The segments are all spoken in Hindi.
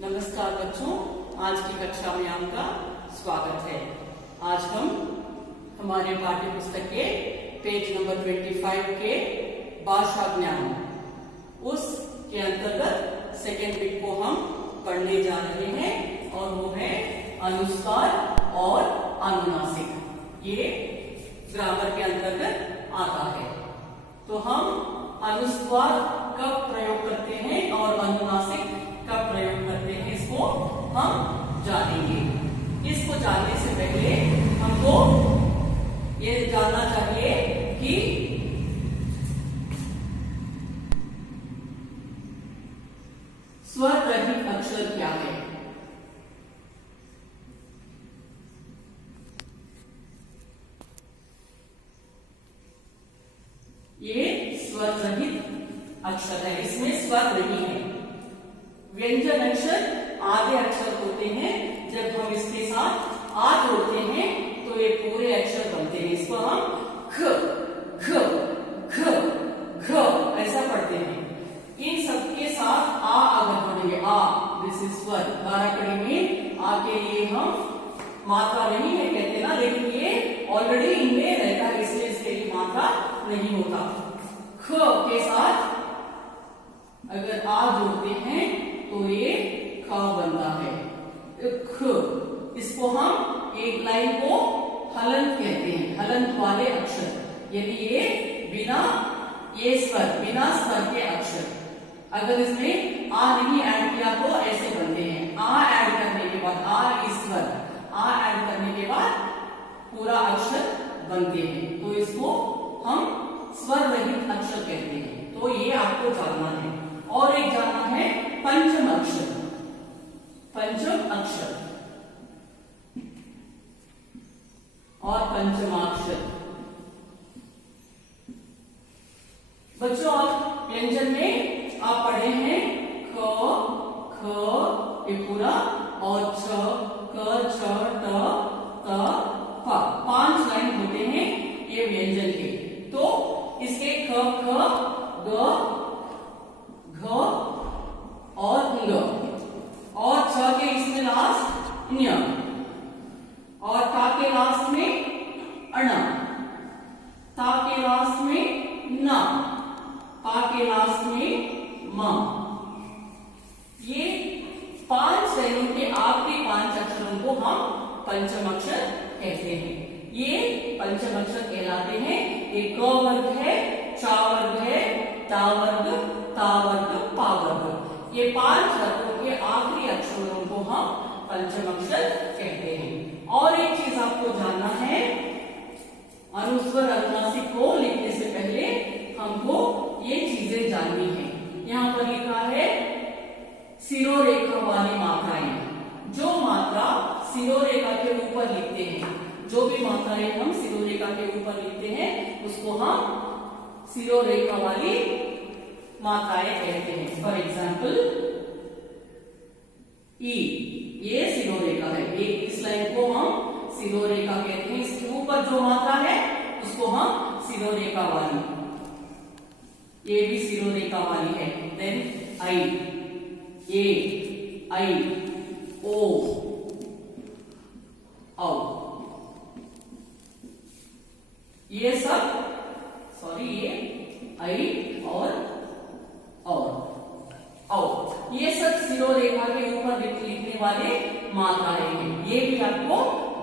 नमस्कार बच्चों, आज की कक्षा में आपका स्वागत है। आज हम हमारे पाठ्य पुस्तक के पेज नंबर 25 के भाषा ज्ञान उसके अंतर्गत सेकेंड वीक को हम पढ़ने जा रहे हैं और वो है अनुस्वार और अनुनासिक। ये ग्रामर के अंतर्गत आता है। तो हम अनुस्वार कब प्रयोग करते हैं और अनुनासिक कब प्रयोग करते हैं, इसको हम जानेंगे। इसको जानने से पहले हमको ये जानना चाहिए कि स्वर रहित अक्षर क्या है। ये स्वर रहित अक्षर है, इसमें स्वर नहीं है। व्यंजन अक्षर आधे अक्षर होते हैं। जब हम इसके साथ आ जोड़ते हैं तो ये पूरे अक्षर बनते हैं। इसको हम ख घ घ घ ऐसा पढ़ते हैं। इन सबके साथ आ अगर पढ़ेंगे, आ दिस इज स्वर। काराकड़ी में आ के लिए हम मात्रा नहीं है कहते ना, लेकिन ये ऑलरेडी इनमें रहता है, इसलिए इसके लिए मात्रा नहीं होता। ख के साथ अगर आ जोड़ते हैं तो ये ख बनता है, ख। इसको हम एक लाइन को हलंत कहते हैं, हलंत वाले अक्षर। यदि ये बिना ये स्वर, बिना स्वर के अक्षर, अगर इसमें आ नहीं ऐड किया तो ऐसे बनते हैं। आ ऐड करने के बाद, आ इस स्वर, आ ऐड करने के बाद पूरा अक्षर बनते हैं। तो इसको हम स्वर रहित अक्षर कहते हैं। तो ये आपको जानना है। और एक जानना है पंचम अक्षर। पंचम अक्षर और पंचमाक्षर। बच्चों, आप व्यंजन में आप पढ़े हैं क ख ये पूरा, और छ क छ ट त प। 5 लाइन होते हैं ये व्यंजन के। तो इसके ख ख ग घ और ङ, और छ के इसमें लास्ट न्य, और ता के लास्ट में अण, ता के लास्ट में न, पा के लास्ट में म। ये 5 लाइनों के आखिरी 5 अक्षरों को हम पंचम अक्षर कहते हैं। ये पंचम अक्षर कहलाते हैं। एक क वर्ग है, चा वर्ग है, टा वर्ग, ता वर्ग, पा वर्ग। ये 5 वर्गों के आखिरी अक्षरों को हम पंचम अक्षर कहते हैं। और एक चीज आपको जानना है, अनुस्वर अनुनासिक को लिखने से पहले हमको ये चीजें जाननी है। यहाँ पर लिखा है सिरोरेखा वाली मात्राएं। जो मात्रा सिरोरेखा के ऊपर लिखते हैं, जो भी मात्राएं हम सिरोरेखा के ऊपर लिखते हैं, उसको हम सिरोरेखा वाली मात्राएं कहते हैं। फॉर एग्जाम्पल ई, ये सिरोरेखा है। इस लाइन को हम सिरोरेखा कहते हैं। इसके ऊपर जो मात्रा है उसको हम सिरोरेखा वाली, ये भी सिरोरेखा वाली है। देन आई, ए, आई, ओ, औ, ये सब, सॉरी, ये आई और ये सब सिरोरेखा के ऊपर लिखने वाले मात्राएं हैं। ये भी आपको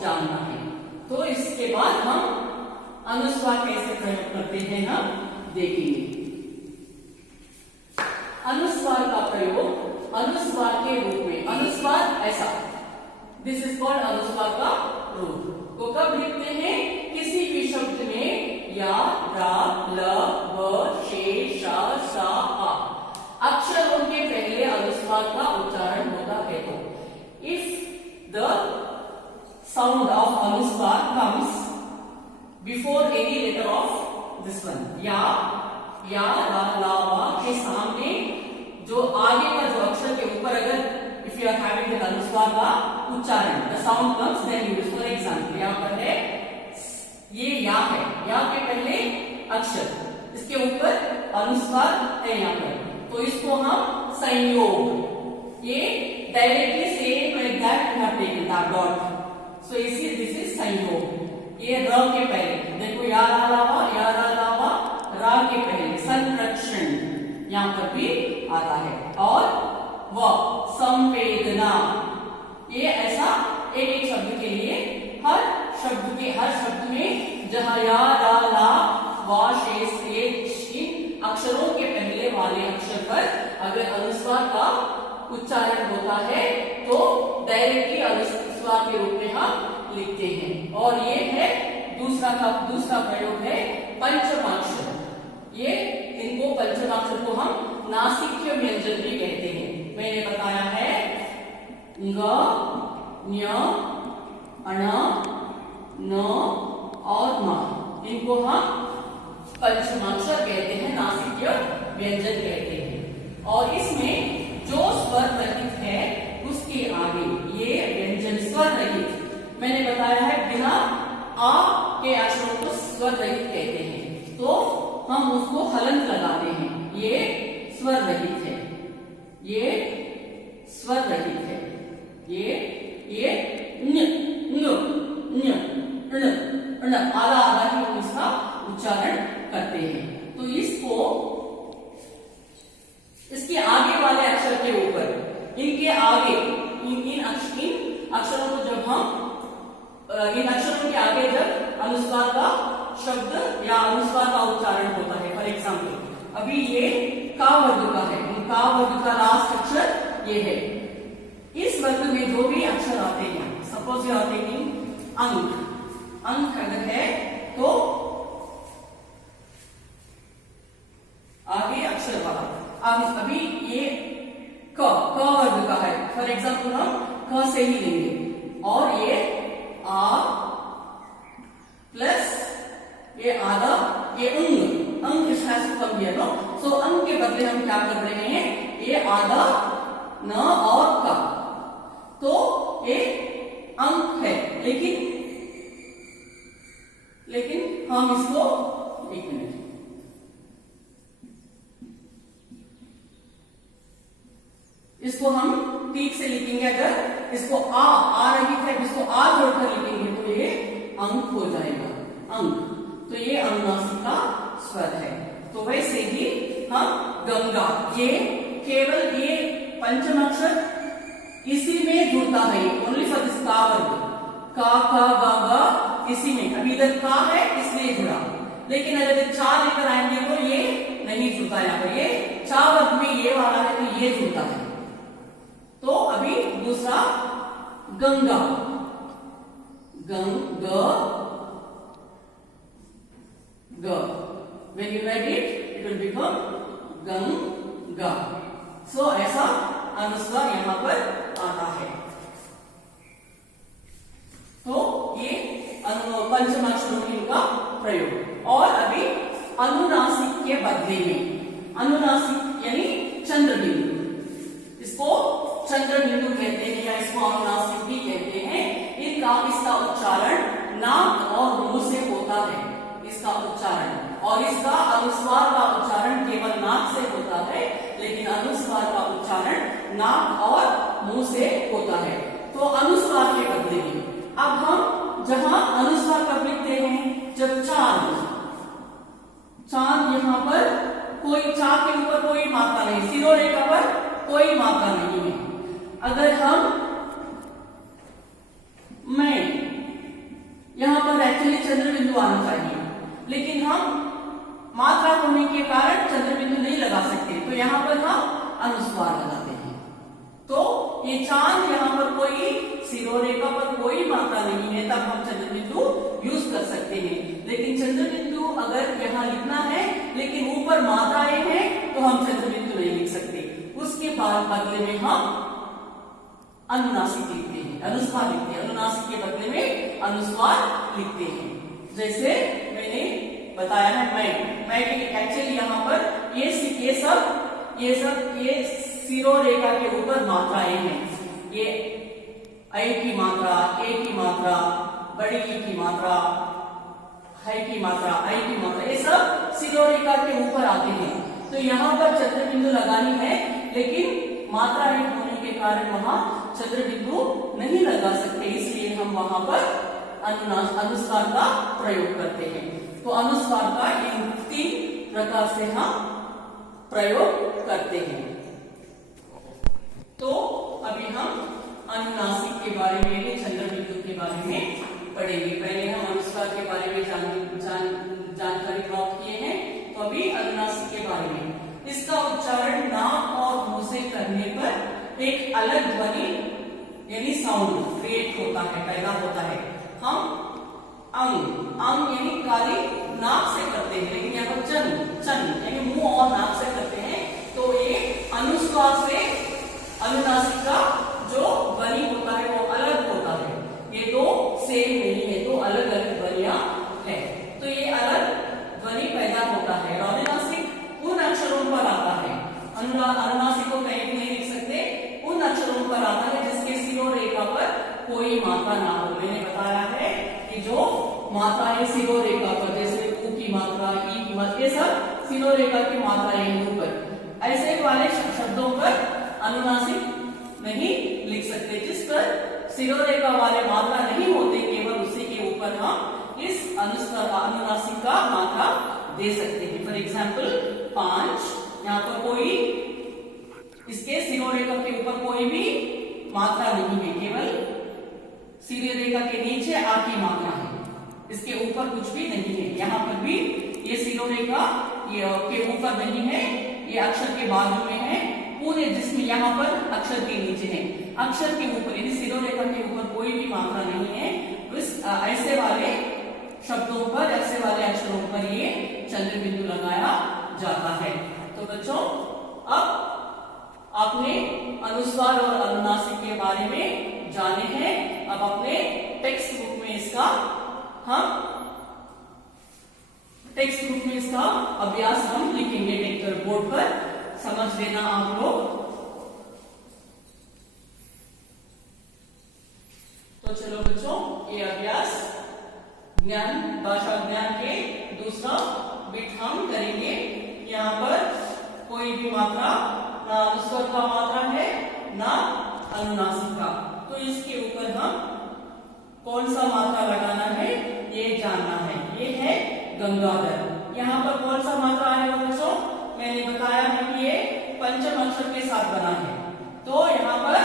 जानना है। तो इसके बाद हम अनुस्वार कैसे प्रयोग करते हैं हम देखेंगे। अनुस्वार का प्रयोग अनुस्वार के रूप में, अनुस्वार ऐसा, दिस इज कॉल्ड अनुस्वार का रूप को कब लिखते हैं? किसी भी शब्द में या, रा, ल, व, शे, श, स, आ अक्षरों के पहले अनुस्वार का उच्चारण होता है। तो if the sound of anusvara comes before any letter of this one, या, रा, ला, वा के सामने जो आगे का जो अक्षर के ऊपर, अगर if you are having the anusvara का उच्चारण, the sound comes, then use. For example यहाँ पर है, ये या है, या के पहले अक्षर, इसके ऊपर अनुस्वार है यहाँ पर, तो इसको हम संयोग, ये directly same like that we have taken that dot. So इसी दिस इज संयोग। ये र के पहले देखो, यार अलावा रा के पहले संरक्षण यहाँ पर भी आता है। और व संवेदना, ये ऐसा एक एक शब्द के लिए हर शब्द में जहां या रा ला वा शेष इन अक्षरों के पहले वाले अक्षर पर अगर अनुस्वार का उच्चारण होता है तो डायरेक्टली अनुस्वार के रूप में हम लिखते हैं। और ये है दूसरा प्रयोग है पंचमाक्षर। ये इनको पंचमाक्षर को हम नासिक्य व्यंजन भी कहते हैं। मैंने बताया है ग, ञ, अण, न और म, इनको हम पंचमाक्षर कहते हैं, नासिक्य व्यंजन कहते हैं। और इसमें जो स्वर रहित है उसके आगे ये व्यंजन स्वर रहित, मैंने बताया है बिना आ के अक्षरों को स्वर रहित कहते हैं, तो हम उसको हलंत लगाते हैं। ये स्वर रहित है, ये स्वर रहित है, ये न आधा आधा ही हम इसका उच्चारण करते हैं। तो इसको इसके आगे वाले अक्षर के ऊपर, इनके आगे इन अक्षरों को जब हम इन अक्षरों के आगे जब अनुस्वार का शब्द या अनुस्वार का उच्चारण होता है, फॉर एग्जाम्पल अभी ये का वर्ग का है, का वर्ग का लास्ट अक्षर ये है। इस वर्ग में जो भी अक्षर आते हैं, सपोज यू आर टेकिंग अंक अगर है तो आगे अक्षर वाला, अभी ये क वर्ग का है, फॉर एग्जाम्पल हम क से ही लेंगे। और ये आ प्लस ये आधा, ये अंग is has to come here, no. So अंग के बदले हम क्या कर रहे हैं, ये आधा न और का, तो ये अंक है। लेकिन हम इसको एक मिनट, इसको हम ठीक से लिखेंगे। अगर इसको आ रही है, इसको आ जोड़कर लिखेंगे तो ये अंक हो जाएगा, अंक। तो ये अनुनासिक का स्वर है। तो वैसे ही हम गंगा, ये केवल ये पंचम अक्षर इसी में जुड़ता है, ओनली फॉर दिस का वर्ग, का गा गा इसी में। अभी इधर का है इसलिए जुड़ा, लेकिन अगर चा लेकर आएंगे तो ये नहीं जुड़ता। यहाँ पर ये चा वर्ग में ये वाला है तो ये जुड़ता है। तो अभी दूसरा Ganga, when you write it will become Ganga. सो ऐसा अनुस्वार यहाँ पर आता है। तो ये पंचमाक्षरों का प्रयोग। और अभी अनुनासिक के बदले में, अनुनासिक यानी चंद्र बिंदु, इसको चंद्र बिंदु कहते हैं या इसको अनुनासिक भी कहते हैं। इसका उच्चारण नाक और मुंह से होता है, इसका उच्चारण। और इसका अनुस्वार का उच्चारण केवल नाक से होता है, लेकिन अनुस्वार का उच्चारण नाक और मुंह से होता है। तो अनुस्वार के बदले में अब हम जहां अनुस्वार कब लिखते हैं, जब चांद यहां पर कोई चा के ऊपर कोई मात्रा नहीं, शिरोरेखा पर कोई मात्रा नहीं है। अगर हम मैं यहां पर एक्चुअली चंद्र बिंदु आना चाहिए, लेकिन हम मात्रा होने के कारण चंद्र बिंदु नहीं लगा सकते, तो यहां पर हम अनुस्वार लगाते हैं। तो ये चांद यहां पर कोई शिरोरेखा पर कोई मात्रा नहीं है, तब हम चंद्र बिंदु यूज कर सकते हैं। लेकिन चंद्र बिंदु अगर यहाँ लिखना है लेकिन ऊपर मात्राएं हैं तो हम चंद्र बिंदु नहीं लिख सकते। उसके बाद बदले में हम अनुनासिक लिखते हैं, अनुस्वार लिखते हैं। अनुनासिक के बदले में अनुस्वार लिखते हैं। जैसे मैंने बताया है मैं एक्चुअली यहाँ पर ये सब शिरोरेखा के ऊपर मात्राएं हैं। ये ऐ की मात्रा, ए की मात्रा, बड़ी ई की मात्रा, है की मात्रा, आई की मात्रा, ये सब शिरोरेखा के ऊपर आते हैं। तो यहाँ पर चंद्र बिंदु लगानी है, लेकिन मात्रा एक होने के कारण वहां चंद्र बिंदु नहीं लगा सकते, इसलिए हम वहां पर अनुस्वार का प्रयोग करते हैं। तो अनुस्वार का इन 3 प्रकार से हम प्रयोग करते हैं। तो अभी हम अनुनासिक के बारे में, चंद्र बिंदु के बारे में पढ़ेंगे। पहले हम अनुस्वार के बारे में जानकारी प्राप्त किए हैं, तो अभी अनुनासिक के बारे में। इसका उच्चारण नाक और मुंह से करने पर एक अलग ध्वनि यानी साउंड क्रिएट होता है, पैदा होता है। हम अंग यानी काली नाक से करते हैं, लेकिन यहाँ पर चन यानी मुंह और नाक से करते हैं, तो ये अनुस्वार से अनुनासिक का जो ध्वनि होता है वो अलग होता है। ये दो सेम नहीं है, दो अलग अलग ध्वनियां है, तो ये अलग ध्वनि पैदा होता है। अनुनासिक उन अक्षरों पर आता है, अनुनासिक को कहीं भी नहीं लिख सकते, उन अक्षरों पर आता है जिसके शिरोरेखा पर कोई मात्रा ना हो। मैंने बताया है कि जो मात्रा है शिरोरेखा पर, जैसे ऊ की मात्रा, ई की मात्रा, ये सब शिरोरेखा की मात्रा है मुंह पर। ऐसे वाले शब्दों पर अनुनासिक नहीं लिख सकते। जिस पर शिरोरेखा वाले मात्रा नहीं होते, केवल उसी के ऊपर हम इस अनुनासिक का मात्रा दे सकते हैं। फॉर एग्जाम्पल 5, यहाँ पर कोई इसके शिरोरेखा के ऊपर कोई भी मात्रा नहीं है, केवल शिरोरेखा के नीचे आ की मात्रा है, इसके ऊपर कुछ भी नहीं है। यहाँ पर भी ये शिरोरेखा के ऊपर नहीं है, ये अक्षर के बाजू में है पूरे, जिसमें यहाँ पर अक्षर के नीचे है, अक्षर के ऊपर यानी शिरोरेखा के ऊपर कोई भी मात्रा नहीं है। ऐसे वाले शब्दों पर, ऐसे वाले अक्षरों पर ये चंद्र बिंदु लगाया जाता है। तो बच्चों, अब आपने अनुस्वार और अनुनासिक के बारे में जाने हैं। अब अपने टेक्स्ट बुक में इसका अभ्यास हम लिखेंगे लेक्चर बोर्ड पर, समझ लेना आप लोग। तो चलो बच्चों, ये अभ्यास भाषा ज्ञान के दूसरा बिट हम करेंगे। यहाँ पर कोई भी मात्रा, ना अनुस्वर का मात्रा है ना अनुनासिक का, तो इसके ऊपर हम कौन सा मात्रा लगाना है ये जानना है। ये है गंगाधर। यहाँ पर कौन सा मात्रा है बच्चों? मैंने बताया है कि ये पंचम अक्षर के साथ बना है, तो यहाँ पर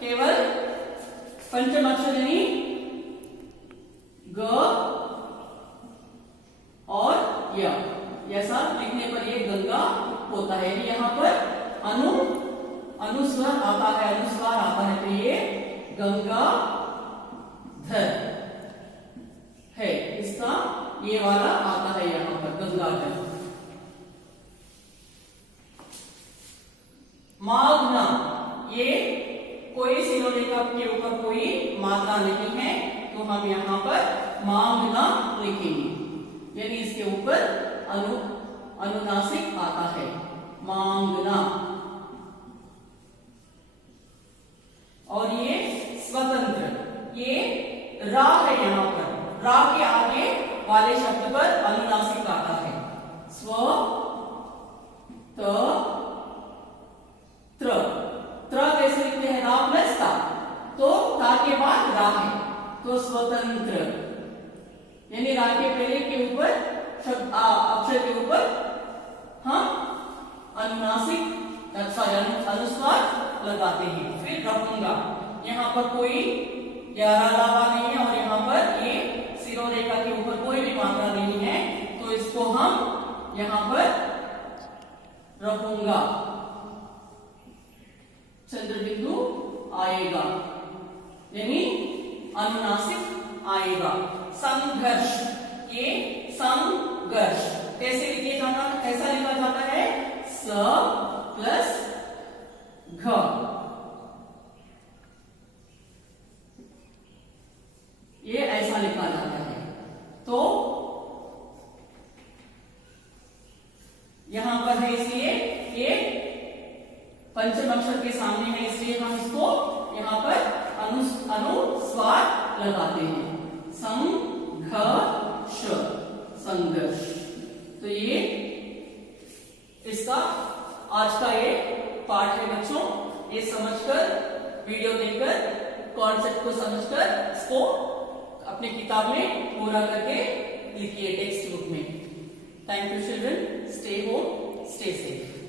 केवल पंचम अक्षर यानी ग और य, ऐसा लिखने पर ये गंगा होता है। यहाँ पर अनुस्वर आता है, अनुस्वार आता है, तो ये गंगाधर है, इसका ये वाला आता है यहाँ पर गंगाधर। माघना, ये कोई शिरोरेखा के ऊपर कोई मात्रा नहीं है, तो हम यहाँ पर माघना लिखेंगे, यानी इसके ऊपर अनुनासिक आता है, मांगना। और ये स्वतंत्र, ये रा है, यहाँ पर रा के आगे वाले शब्द पर अनुनासिक आता है। स्व त्र कैसे लिखते हैं? रा प्लस ता, तो ता के बाद रा है, तो स्वतंत्र, यानी रा के पहले के ऊपर शब्द अक्षर के ऊपर हम अनुनासिक अनुस्वार लगाते हैं। फिर रहूंगा, यहाँ पर कोई ग्यारह लावा नहीं है और यहाँ पर ये शिरोरेखा के ऊपर कोई भी मात्रा नहीं है, तो इसको हम यहाँ पर रहूंगा, चंद्र बिंदु आएगा, यानी अनुनासिक आएगा। संघर्ष, ये संघर्ष कैसे लिखा जाता है? ऐसा लिखा जाता है स प्लस घ, ये ऐसा लिखा जाता है। तो यहां पर है, इसलिए ये पंचम अक्षर के सामने है, इसलिए हम इसको यहां पर अनुस्वार लगाते हैं। संघर्ष, संघर्ष। तो ये इसका आज का ये पाठ है बच्चों, ये समझकर, वीडियो देखकर, कॉन्सेप्ट को समझकर इसको अपने किताब में पूरा करके लिखिए टेक्स्ट बुक में। Thank you children, stay home, stay safe.